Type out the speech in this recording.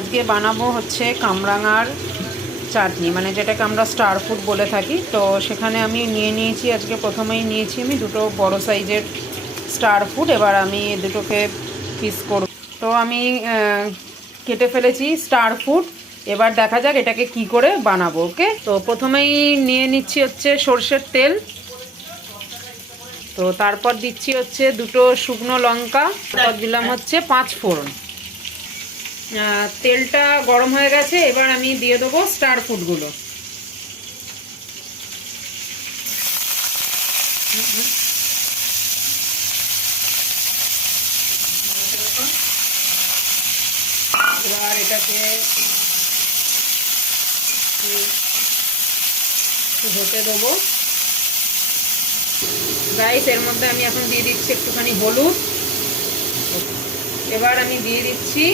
আজকে বানাবো হচ্ছে কামরাঙার চাটনি, মানে যেটাকে আমরা স্টার ফুড বলে থাকি। তো সেখানে আমি নিয়েছি আজকে, প্রথমেই নিয়েছি আমি দুটো বড় সাইজের স্টার ফুড। এবার আমি দুটোকে পিস করব। তো আমি কেটে ফেলেছি স্টার ফুড। এবার দেখা যাক এটাকে কি করে বানাবো। ওকে, তো প্রথমেই নিয়ে নিচ্ছি হচ্ছে সর্ষের তেল। তো তারপর দিচ্ছি হচ্ছে দুটো শুকনো লঙ্কা, তারপর দিলাম হচ্ছে 5 ফোড়ন। তেলটা গরম হয়ে গেছে, এবার আমি দিয়ে দেবো স্টার ফুডগুলো। এবার এটাকে হতে দেবো। গাইস, এর মধ্যে আমি এখন দিয়ে দিচ্ছি একটুখানি হলুদ। এবার আমি দিয়ে দিচ্ছি